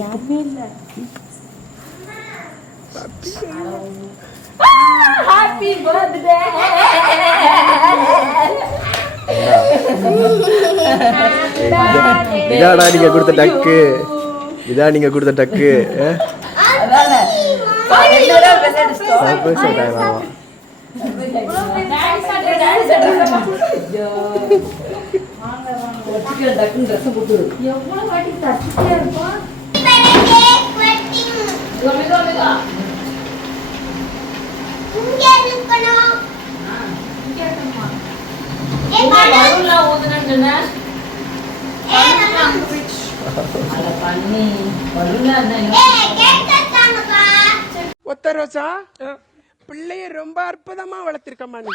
யாருமே இல்லை. Happy birthday. இதாடா நீங்க கொடுத்த டக்கு, இதான் நீங்க கொடுத்த டக்கு. எவ்வளவு வாட்டி தச்சுட்டே இருப்போம். ஒத்த ரோசா பிள்ளைய ரொம்ப அற்புதமா வளர்த்திருக்கம்மா நீ.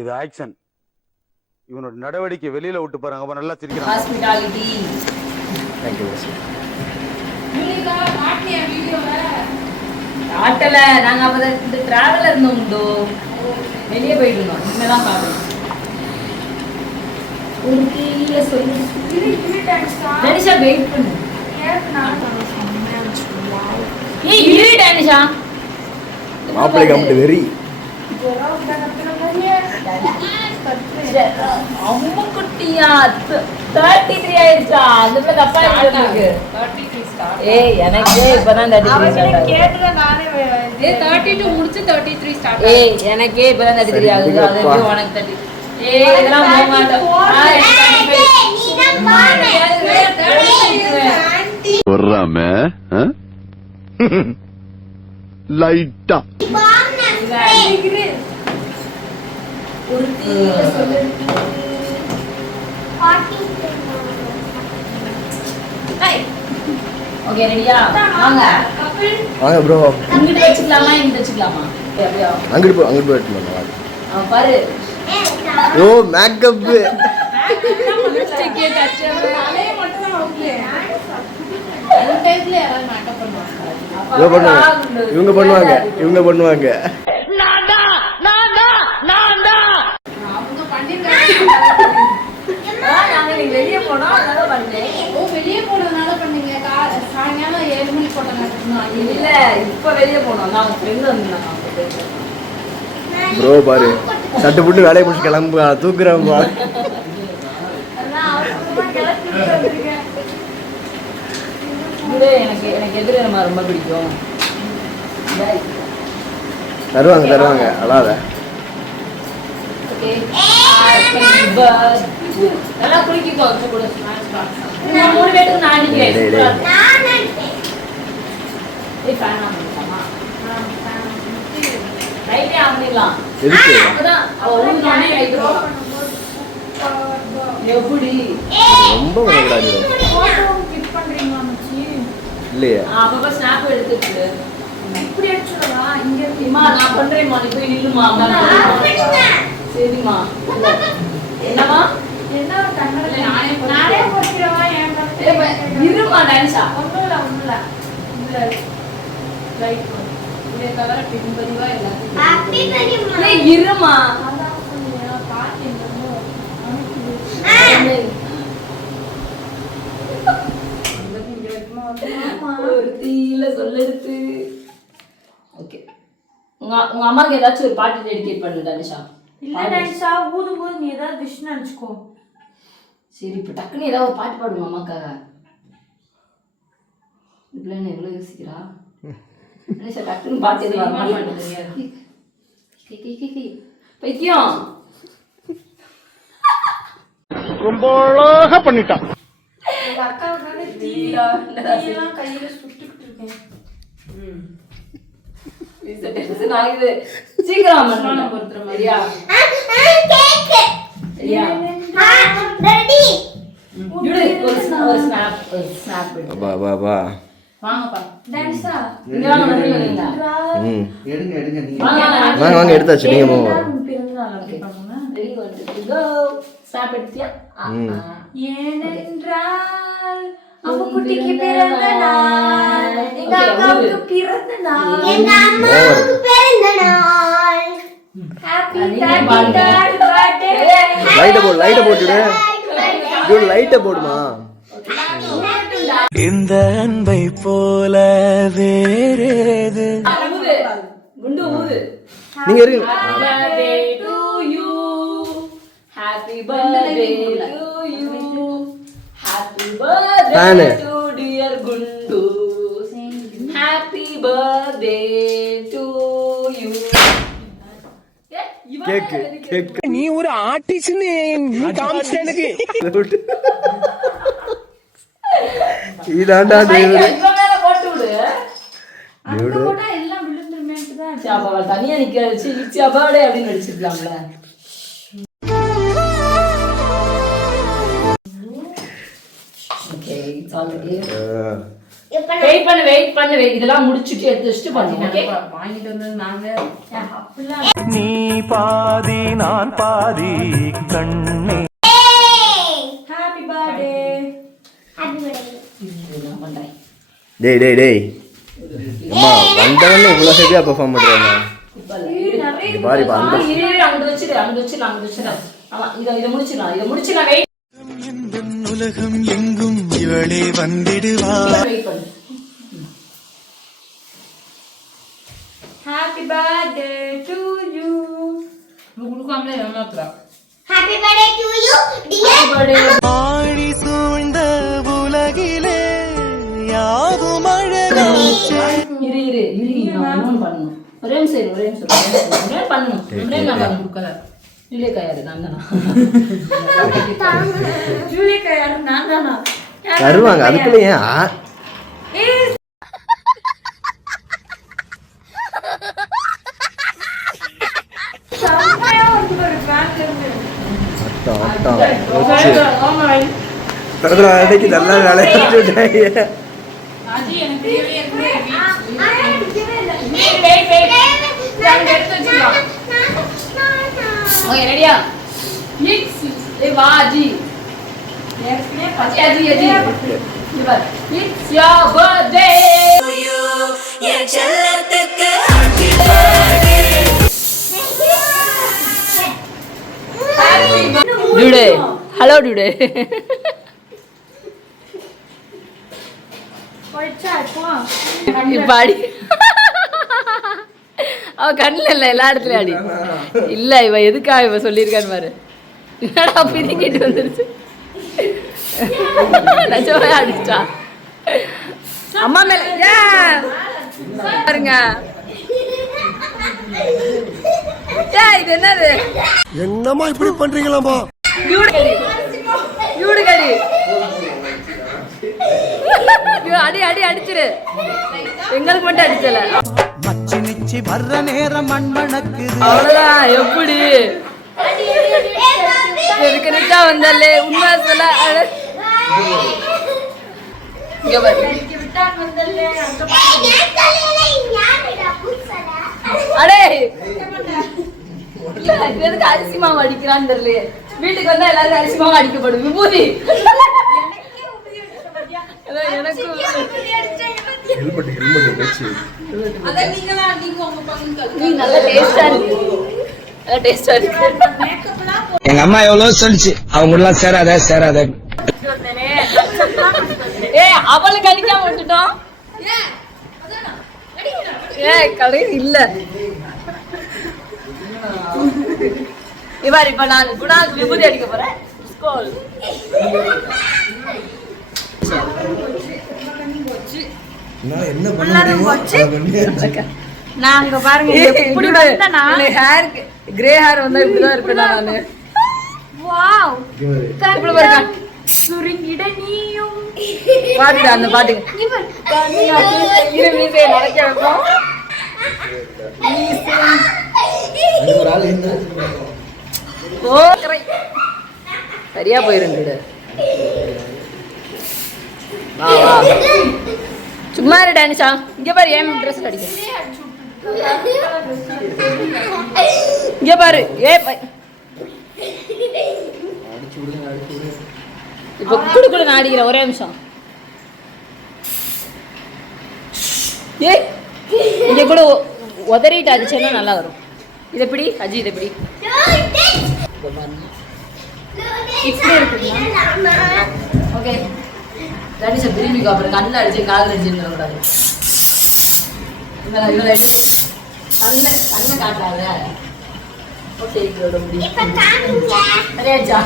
இது ஆக்ஷன். இவனோட நடவடிக்கை வெளியில விட்டு பாருங்க. அப்ப நல்லா சிரிக்கிறான். ஹாஸ்பிட்டாலிட்டி. Thank you. ஆட்டல நாங்க அப்ப இந்த டிராவல்ல இருந்தோம்டோ. வெளியே போயிட்டு இருந்தோம். இனிமேதான் பாக்கணும். ஒரு கீழ சொல்லி டனிஷா வெயிட் பண்ணு. ஏய் இரு டனிஷா. மாப்பிளை கம்பெனி வெரி. அம்மா குட்டியா 33 ஆயிடுச்சா? அதுல தப்பா இருக்கு. 33 ஸ்டார்ட். ஏய் எனக்கு இப்பதான் 33 ஸ்டார்ட். கேட்டத நானே ஏய் 32 முடிச்சு 33 ஸ்டார்ட். ஏய் எனக்கு இப்பதான் 33 ஆகுது. அது உனக்கு 30. ஏய் இதெல்லாம் போமாட்ட. நீ தான் பாரு. வர்றாமே லைட்டா ஓகே ரெடியா? வாங்க வாங்க ப்ரோ. இங்க வெச்சுக்கலாமா இங்க வெச்சுக்கலாமா? அங்கிட்டு போ வெட்டலாம். பாரு ஓ மேக்கப் லிப்ஸ்டிக் டச் நானே மட்டும் தான் ஓகே. அந்த டைப்ல யாராவது மேக்கப் பண்ணுவாங்க. இவங்க பண்ணுவாங்க. அவங்க பண்ணிருக்காங்க. நாங்க வெளியே போனோம் அதனால பண்ணேன். ஓ வெளியே போனதுனால பண்ணீங்க. சாயங்காலம் 7 மணிக்கு போட்டோம். இல்ல இப்ப வெளியே போனோம். நான் ஃப்ரெண்ட் வந்தாங்க. ப்ரோ பாரு சட்டு புட்டு வேலையை முடிச்சு கிளம்பு. தூக்குறேன் பா. எனக்கு எதிர நம்ம ரொம்ப பிடிக்கும். தருவாங்க அழாத. நல்லா குளிக்கோ. மூணு பேருக்கு நான் அடிக்கிறேன். லைட்டே ஆன் பண்ணிடலாம். எதுக்கு? அப்பதான் ஊதுனோனே லைட் வரும். எப்படி ரொம்ப வரக்கூடாது. போட்டோ கிளிக் பண்றீங்களா மச்சி? இல்லையா? அப்பப்ப ஸ்னாப் எடுத்துட்டு இப்படி எடுத்துறவா? இங்க இருக்குமா? நான் பண்றேன்மா. நீ போய் நில்லுமா. சரிம்மா. என்னம்மா? என்ன கண்ணல நானே போறேன்வா. ஏன் இருமா டான்ஸா? ஒண்ணுல இல்ல லைட் இத தவிர பின்பதிவா எல்லாத்தையும் ஹாப்பி பர்த்டே. ஏய் இருமா. அதான் சொன்னியா பாட்டி என்னமோ ஒரு தீல சொல்லெடுத்து. ஓகே உங்க அம்மாக்கு ஏதாச்சும் ஒரு பாட்டு டெடிகேட் பண்ணு டானிஷா. இல்ல டானிஷா ஊதும்போது நீ ஏதாவது விஷ் நினைச்சுக்கோ. சரி இப்போ டக்குன்னு ஏதாவது ஒரு பாட்டு பாடுங்க அம்மாக்காக. இப்ப என்ன எவ்வளவு யோசிக்கிறா டானிஷா? டக்குன்னு பாட்டு எதுவும் வர மாட்டேங்குது. பைத்தியம் ரொம்ப அழகா பண்ணிட்டான். எங்க அக்காவுக்காக தீயெல்லாம் கையில சுட்டுக்கிட்டு இருக்கேன். டென்ஷன் ஆகுது. சீக்கிரம் பண்ணணும் பொறுத்துற மாதிரியா? சரியா? ரெடி. ஒரு ஸ்னாப் வா வாங்கப்பா டான்ஸா இங்க வாங்க வந்துருங்க ம் வாங்க வாங்க வாங்க எடுத்தாச்சு நீங்க போங்க பிறந்தநாள் அப்படி பண்ணுங்க. ரெடி 1 2 கோ ஸ்டாப் எடுத்தியா ஏனென்றால் அம்மு குட்டிக்கு பிறந்த நாள், எங்க அக்காவுக்கு பிறந்த நாள், எங்க அம்மாவுக்கு பிறந்த நாள். Happy 33rd birthday. லைட்டை போட்டுடு டியூட் லைட்டை போடுமா இந்த அன்பை போல வேறேது குண்டு ஊது நீங்க இருங்க birthday to you happy birthday to you happy birthday Fan. to dear gundu happy birthday to you cake நீ ஒரு ஆர்டிஸ்ட் நீ காமிச்ச எனக்கு இதாண்டா டியூட் போட்டு விடு அங்க போட்டா எல்லாம் விழுந்துருமேன்ட்டு தான். அப்ப தனியா நிக்க வச்சு இட்ஸ் அபர்டே அப்படின்னு நடிச்சிருக்கலாம்ல ஓகே இட்ஸ் ஆல்ரெடி வெயிட் பண்ணு இதெல்லாம் முடிச்சிட்டு எடுத்து வச்சுட்டு பண்ணு ஓகே வாங்கிட்டு வந்தது நாங்க அப்படிலாம் நீ பாதி நான் பாதி கண்ணே ஹாப்பி பர்த்டே. பண்றேன் டேய் அம்மா வந்தவனே இவ்வளவு ஹெவியா பெர்ஃபார்ம் பண்றாங்க நிறைய பாரு பா அந்த அங்க வச்சிரு ஆமா இத முடிச்சிடலாம் வெயிட் உலகம் எங்கும் இவளே வந்திடுவா பண்ணு ஹாப்பி பர்த்டே டு யூ. குடுக்காமலே ஏமாத்துறா Happy birthday to you, dear. ஆழி சூழ்ந்த உலகிலே யாவும் அழகாச்சே இரு நான் இன்னொன்னு பண்ணணும் ஒரே நிமிஷம் பண்ணணும் நான் பண்ண கொடுக்கல இல்லையே கையாரு நான் தானா ஜூலியக்கா யாரு? நான் தானா? தருவாங்க அதுக்குள்ள ஏன் செம்மையா இருக்கு பாரு பேங்க்ல இருந்து. அன்னைக்கு நல்லா விளையாட்டு விட்டாங்க ரெடியா வா அஜி It's your birthday. Dude, hello dude. போயிடுச்சா இப்போ? இப்பாடி அவ கண்ணில் இல்லை எல்லா இடத்துலயும் அடி இல்ல இவ எதுக்கா இவ சொல்லியிருக்கான்னு பாரு என்னடா பிரிக்கிட்டு வந்துருச்சு நிஜமா அடிச்சா அம்மா மேல பாருங்க இது என்னது என்னமா இப்படி பண்றீங்களாமா யூடு கடி அடி அடி அடிச்சிரு எங்களுக்கு மட்டும் அடிச்சல மச்சி நிச்சி வர்ற நேரம் மண்மணக்குது அவ்வளவுதான் எப்படி எனக்கு நிச்சா வந்தாலே உண்மை சொல்ல இங்க பாரு அடே இல்ல இது எதுக்கு அரிசி மாவு அடிக்கிறான்னு தெரியலையே வீட்டுக்கு வந்தா எல்லாரும் அரிசி மாவு அடிக்கப்படும் விபூதி எனக்கும் ஹெல்மெட் வச்சு நீ நல்ல டேஸ்டா இருக்கு நல்ல டேஸ்டா இருக்கு எங்க அம்மா எவ்வளவு சொல்லிச்சு அவங்க எல்லாம் சேராத அவளுக்கு அடிக்காம விட்டுட்டோம் கடையில் இல்ல இவர் இப்ப நான் குணாக்கு விபூதி அடிக்க போறேன் என்ன பண்ண நாங்க பாருங்க எப்படி வந்தனா ஹேர் கிரே ஹேர் வந்தா இப்படிதான் இருப்பேன் நானு வாவ் இப்படி பாருங்க சுருங்கிட நீயும் பாட்டுடா அந்த பாட்டுக்கு இரு மீசையை நடக்க வைப்போம் ஒரு ஆள் என்ன ஓ சரியா போயிருங்க வா வா சும்மா இரு டானிஷா. இங்க பாரு ஏன் ட்ரெஸ் அடிக்க. இங்க பாரு இப்ப குடு நான் அடிக்கிறேன். ஒரே நிமிஷம். ஏய் இங்க கூட உதறிட்டு அடிச்சேன்னா நல்லா வரும். இதை எப்படி அஜி, இதை எப்படி இப்படி இருக்குங்களா? ஓகே டானிஷா திரும்பி அப்புறம் கண்ணில் அடிச்சு காதில் அடிச்சுன்னு கூடாது. இவங்களை கண்ணை காட்டுறாங்க. ஓகே இதோட முடியும் சரியாச்சா?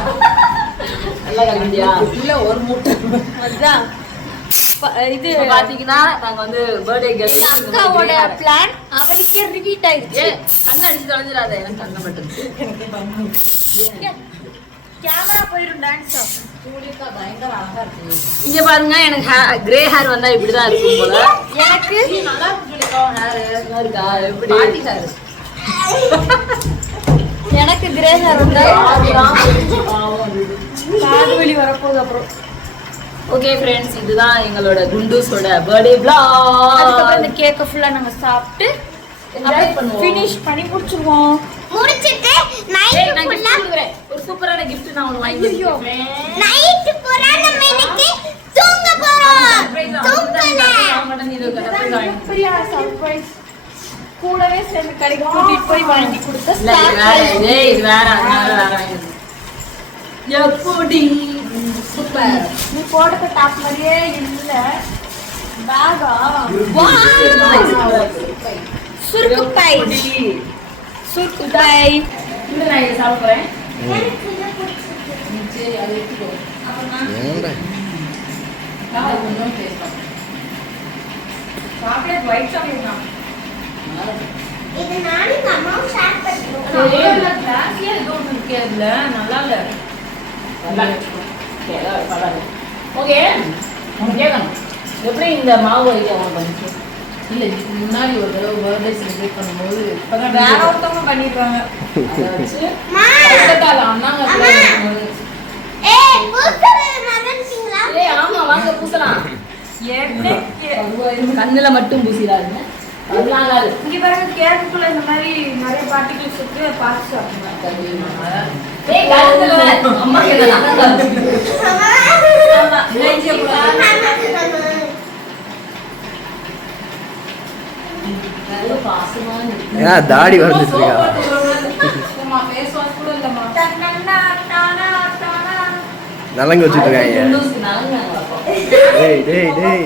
நல்லா கலந்தியா? இல்லை ஒரு மூட்டை அதுதான். இது பாத்தீங்கன்னா நாங்க வந்து பர்த்டே கெஸ்ட் அக்காவோட பிளான் அவளுக்கே ரிப்பீட் ஆயிடுச்சு. கண்ணை அடிச்சு தொலைஞ்சிடாத. எனக்கு கண்ணை மட்டும் கேமரா போயிடும். டான்ஸ் சூரியக்கா பயங்கர அழகா இருக்கு. இங்க பாருங்க எனக்கு கிரே ஹேர் வந்தா இப்படிதான் இருக்கும் போல. எனக்கு நல்லா இருக்கு. ஹேர் இருக்கா எப்படி பாட்டி ஹேர். எனக்கு கிரே ஹேர் வந்தா காது வலி வரப்போகுது. அப்புறம் ஓகே ஃப்ரெண்ட்ஸ், இதுதான் எங்களோட குண்டூஸோட பர்த்டே vlog. அதுக்கப்புறம் இந்த கேக்க ஃபுல்லா நாங்க சாப்பிட்டு என்ஜாய் பண்ணுவோம். ஃபினிஷ் பண்ணி முடிச்சிடுவோம். முடிச்சிட்டு நைட் ஃபுல்லா ஒரு சூப்பரான gift நான் உங்களுக்கு வாங்கி கொடுக்கிறேன். நைட் பூரா நம்ம இன்னைக்கு தூங்க போறோம். தூங்கல அவங்கட்ட நீ இது சர்ப்ரைஸ் சர்ப்ரைஸ் கூடவே சேர்ந்து கடைக்கு கூட்டிட்டு போய் வாங்கி கொடுத்த ஸ்டார்ட். ஏய் இது வேற வாங்கி எப்படி சூப்பர். நீ போட்ட டாப் மாதிரியே இல்ல பேகா. சுருக்கு பை இந்த நான் இதை சாப்பிட போறேன். சரி அதை எடுத்துக்கோ. சாக்லேட் ஒயிட் சாக்லேட் தான். இது நானும் அம்மாவும் ஷேர் பண்ணிட்டோம். கிளாஸ்ல ஏதோ ஒன்று இருக்கேதுல நல்லா இல்ல. நல்லா ஓகே உனக்கு கேட்கணும் எப்படி இந்த மாவு ஐடியா உனக்கு வந்துச்சு? இல்லை முன்னாடி ஒரு தடவை பர்த்டே செலிப்ரேட் பண்ணும்போது இப்போதான் வேற ஒருத்தவங்க பண்ணிடுவாங்க. அதை வச்சு அண்ணாங்க ஆமா வாங்க பூசலாம். கண்ணுல மட்டும் பூசிடாதுங்க. இங்க பாருங்க கேக்குக்குள்ள இந்த மாதிரி நிறைய பார்ட்டிகிள்ஸ் இருக்கு. பார்த்து சாப்பிடுங்க. அம்மா தாடி வந்துருக்கா? நலங்கு வச்சுட்டு இருக்காங்க. டேய் டேய் டேய்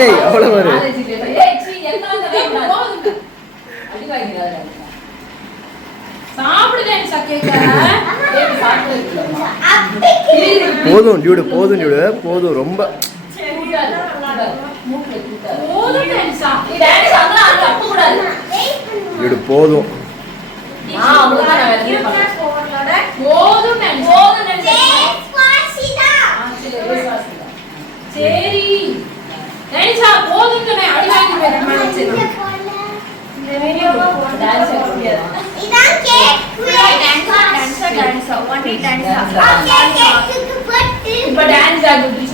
ஏய் அவ்வளவு வரு. போதும் டியூடு போதும் டியூடு போதும் ரொம்ப டியூடு போதும். சரி நைசா போதுங்கனே அடி வாங்கி போறேன். இந்த வீடியோவா டான்ஸ் முடியாது. இதான் cake dance only dance. Okay cake போட்டு இப்ப டான்ஸ் ஆகுது.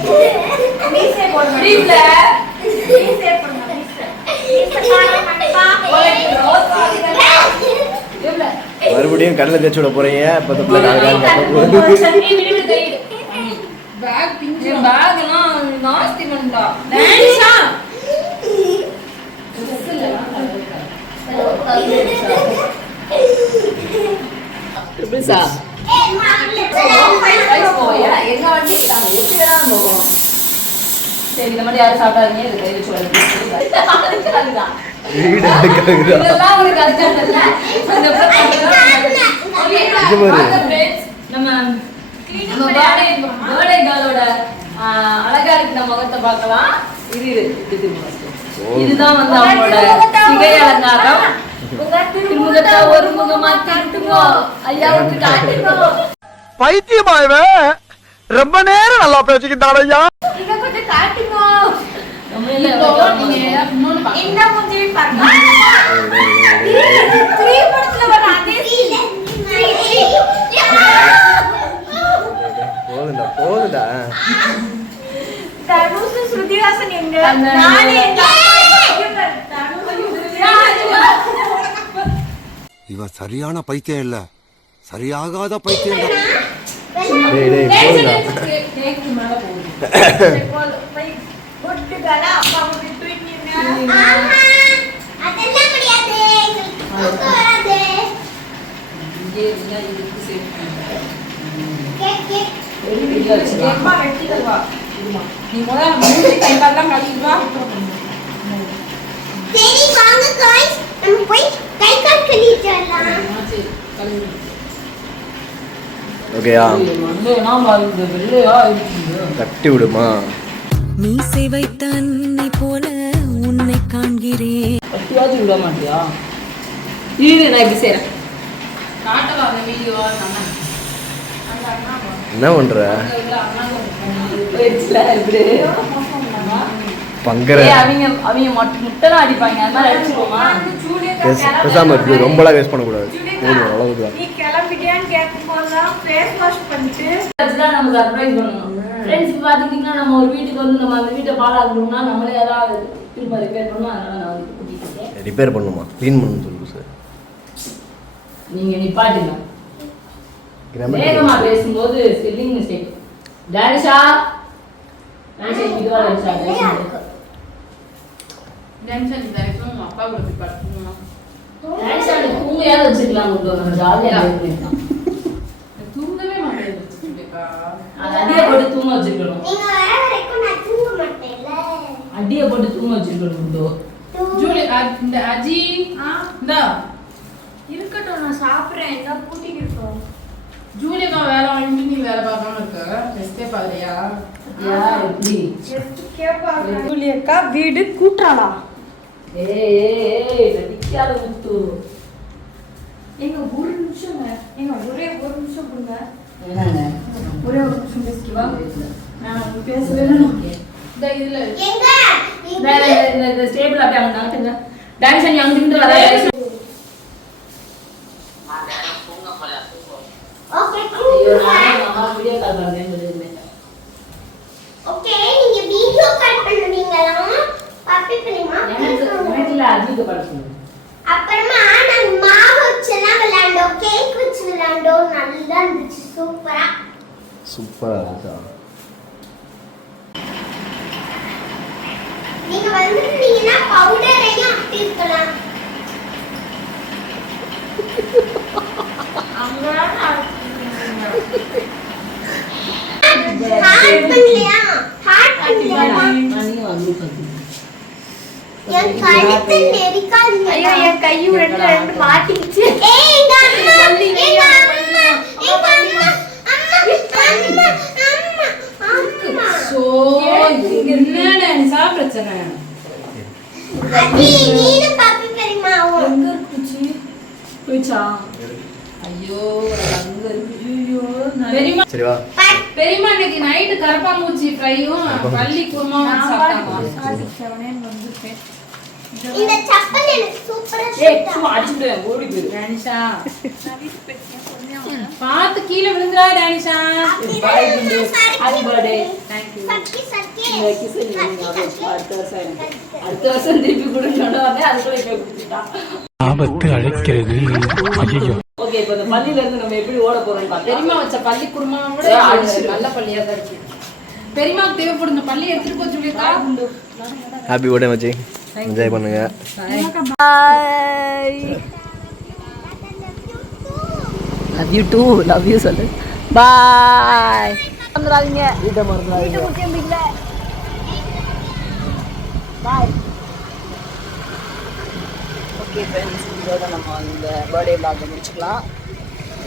மீசே போடுங்க. ப்ளீஸ் மீசே போடுங்க. மீசே மறுபடியும் கடலை தேய்ச்சி விட போறீங்க. பேக் பிஞ்சு பேக்லாம் நாஸ்தி பண்ணடா. டான்ஸா ட்ரிபிள்ஸா எங்க வண்டி நாங்க எப்படிதான் போவோம். சரி இந்த மாதிரி யாரும் சாப்பிடாதீங்க. இது கை வச்சு அதுதான் இதெல்லாம் ஒரு கல்ச்சர் இல்ல. நம்ம பர்த்டே கேர்ளோட அழகா இருக்கிற முகத்தை பார்க்கலாம். இதுதான் வந்து அவங்களோட சிகை அலங்காரம். திருமுகத்தை ஒரு முகமா திருட்டுங்கோ ஐயா வந்து காட்டுங்கோ. பைத்தியமாயவே ரொம்ப நேரம் நல்லா பேசிக்கிட்டான் ஐயா. இத கொஞ்சம் காட்டுங்கோ. இந்த மூஞ்சி பாருங்க. த்ரீ படத்துல வர அதே சீன். கமலஹாசன் எங்க நானே எங்க இவன் சரியான பைத்தியம் இல்ல சரியாகாத பைத்தியம் டேய் போடுடா. குட்டுகளா அப்பா விட்டு தூங்கிங்க அதெல்லாம் முடியாது வராது இங்கே இருந்தா இதுக்கு சேவ் பண்ணுறேன். கேக் அம்மா வெட்டி தருவா நீ முதல்ல மூஞ்சி கை கால்லாம் கழுவிட்டு வா. சரி வாங்க गाइस நம்ம போய் கை கால் கழுவிட்டு வரலாம் சரி கழுவி. ஓகேயா வந்து நாம இது வெள்ளையா இருக்குது. தட்டி விடுமா. மீசை வைத்த அன்னை போல உன்னை காண்கிறேன். பட்டியாவது விட மாட்டியா? இரு நான் இப்படி செய்கிறேன். காட்டலாம் அந்த வீடியோ நம்ம என்ன பண்ற போயிடுச்சுல இப்படி பங்கர அவங்க முட்டை தான் அடிப்பாங்க. அது மாதிரி அடிச்சுக்கோமா? பேசாம இருக்கு. ரொம்பலாம் வேஸ்ட் பண்ணக்கூடாது. போதும் அளவுக்கு தான். நீ கிளம்பிட்டியான்னு கேட்கும்போதுதான் ஃபேஸ் வாஷ் பண்ணிட்டு அதுதான் நம்ம சர்ப்ரைஸ் பண்ணணும். ஃப்ரெண்ட்ஸ் இப்போ பார்த்துக்கிட்டிங்கன்னா நம்ம ஒரு வீட்டுக்கு வந்து நம்ம அந்த வீட்டை பாழாக்கணும்னா நம்மளே ஏதாவது திரும்ப ரிப்பேர் பண்ணணும். அதனால நான் வந்து கூட்டிகிட்டு இருக்கேன். ரிப்பேர் பண்ணுமா க்ளீன் பண்ணணும்னு சொல்லு சார். நீங்கள் நிப்பாட்டுங்க. வேகமா பேசும்போது ஸ்பெல்லிங் மிஸ்டேக். டானிஷா இதுவா அப்பா கூட போய் படுத்துக்கணும். தூங்கையாவது வச்சுக்கலாம். நம்ம ஜாலியாக தூங்கவே மாட்டேன். அது அடியை போட்டு தூங்க வச்சிருக்கணும். நீங்க வர வரைக்கும் நான் தூங்க மாட்டேன்ல அடியை போட்டு தூங்க வச்சிருக்கணும். ஜூலி இந்த அஜி இந்தா இருக்கட்டும் நான் சாப்பிடுறேன் என்ன கூட்டிட்டு இருக்கோம் ஜூலியக்கா வேலை வாங்கி நீ வேலை பார்க்காம இருக்க. டெஸ்டே பாருயா எப்படி ஜூலியக்கா வீடு கூட்டாளா நடிக்காத முத்து. எங்க ஒரு நிமிஷம் எங்க ஒரே ஒரு நிமிஷம் கொடுங்க என்னங்க ஒரே ஒரு நிமிஷம் பேசிக்குவா நான் பேசவே இந்த இதுல எங்க இந்த ஸ்டேபிள் அப்படியே அவங்க நாட்டுங்க. டான்ஸ் நீ அங்கிருந்து வர ஓகே ஐயோ நான் அம்மா வீடியோ கால் பண்றேன்னு சொல்லிருந்தேன். ஓகே நீங்க வீடியோ கால் பண்ணுவீங்களா பாப்பி பிள்ளைமா எனக்கு இல்ல அஜிக்கு படுத்து. அப்புறமா நான் மாவு வச்செல்லாம் விளையாண்டோம் கேக் வச்சு விளையாண்டோம் நல்லா இருந்துச்சு சூப்பரா சூப்பரா இருக்கா. நீங்க வந்துட்டீங்கன்னா பவுடரையும் அப்படி இருக்கலாம் ஹார்ட் பண்ணலையா ஹார்ட் பண்ணலையா என் கழுத்து நெரிக்காதீங்க ஐயோ என் கை ரெண்டு மாட்டிக்கிச்சு ஏய் எங்க அம்மா எங்க அம்மா எங்க அம்மா அம்மா அம்மா சோ என்ன டான்ஸா பிரச்சனை? அடி நீனு பாப்பி பெரியம்மாவும் எங்க இருக்குச்சு போய்ச்சா? ஐயோ அங்க இருக்கு. ஐயோ பெரியம்மா சரி வா. பெரியம்மா இன்னைக்கு நைட்டு கரப்பாம்பூச்சி ஃப்ரையும் பள்ளி குருமாவும் சாப்பிட்டாங்க. இந்த சப்பல் எனக்கு சூப்பரா ஏய் சும்மா அடிச்சுடுவேன் ஓடி போயிரு. டானிஷா பாத்து கீழே விழுந்துடா டானிஷா. பாய் குண்டு ஹாப்பி பர்த்டே. Thank you. சக்கி சக்கி இந்த கிஸ் நீங்க அடுத்த வருஷம் திருப்பி கொடுக்கணும் வந்து அதுக்குள்ள இப்ப கொடுத்துட்டா. ஆபத்து அழைக்கிறது. ஐயோ ஓகே இப்போ இந்த பள்ளியில இருந்து நம்ம எப்படி ஓட போறோம்னு பார்த்தா பெரியம்மா வச்ச பள்ளி குருமாவை விட நல்ல பள்ளியா தான் இருக்கு. பெரியம்மாக்கு தேவைப்படுங்க பள்ளி எடுத்துட்டு போக சொல்லிருக்கா. ஹாப்பி பர்த்டே மச்சி. என்ஜாய் பண்ணுங்க. Bye. Love you too. Love you சொல்லு. பாய். வந்துறாதீங்க. வீட்டை மறந்துறாதீங்க. முக்கியம் இல்ல. பாய். ஓகே ஃப்ரெண்ட்ஸ் இதோட நம்ம இந்த பர்த்டே vlog முடிச்சுக்கலாம்.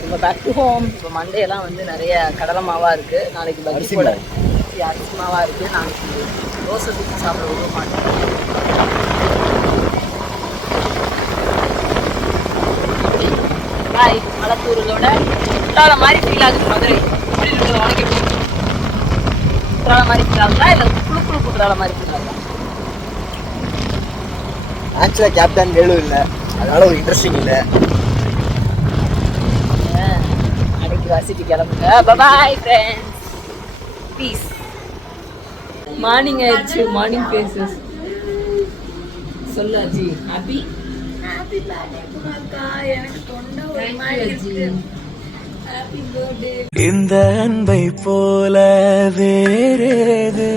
இப்போ பேக் டு ஹோம். இப்போ மண்டே எல்லாம் வந்து நிறைய கடலை மாவாக இருக்குது. நாளைக்கு பஜ்ஜி போட அரிசி மாவாக இருக்குது. நாளைக்கு தோசை சுற்றி சாப்பிட விட மாட்டேன். பாய். மலத்தூரோட குற்றால மாதிரி ஃபீல் ஆகுது மதுரை. எப்படி இருக்குது உனக்கு? எப்படி குற்றால மாதிரி ஃபீல் ஆகுதா இல்லை குழு குற்றால மாதிரி ஃபீல் ஆகுதா? ஆக்சுவலாக கேப்டன் வேலு இல்லை, அதனால ஒரு இன்ட்ரெஸ்டிங் இல்லை. அன்னைக்கு வாசிட்டு கிளம்புங்க. Bye friends. பீஸ். மார்னிங் ஆயிடுச்சு. மார்னிங் பேசஸ் சொல்லு அஜி. ஹாப்பி ஹாப்பி பர்த்டே புனாக்கா. எனக்கு தொண்டை ஒரு மாதிரி இருக்கு. Happy birthday. இந்த அன்பை போல வேறேது.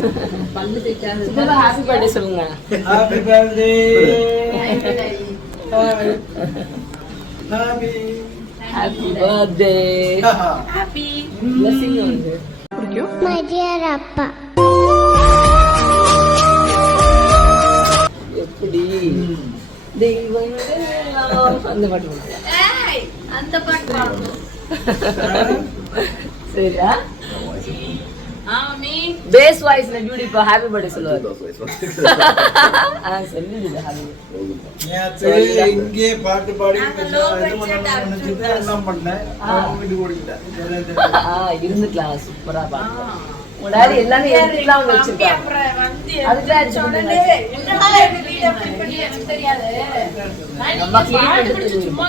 பல்லு தேய்க்காது. ஹாப்பி பர்த்டே சொல்லுங்க. Happy birthday. Happy birthday. Happy blessing வந்து மை டியர் அப்பா. எப்படி தெய்வங்கள் அந்த பாட்டு பாடுங்க. ஏய் அந்த பாட்டு பாடணும். சரியா? ஆமீ பேஸ் வாய்ஸ்ல டியூடி இப்ப ஹாப்பி பர்த்டே சொல்லுவாரு. சொல்லிடுது ஹாப்பி. இங்கே பாட்டு பாடி இருந்துக்கலாம். சூப்பரா பாட்டு. உங்க டாடி எல்லாமே எடுத்துக்கலாம் அவங்க வச்சிருக்காங்க. அப்புறம் வந்து அதுதான் அடிச்சு என்னடா இந்த வீடியோ எப்படி பண்ணி எனக்கு தெரியாது. நம்ம கிளீன் எடுத்து சும்மா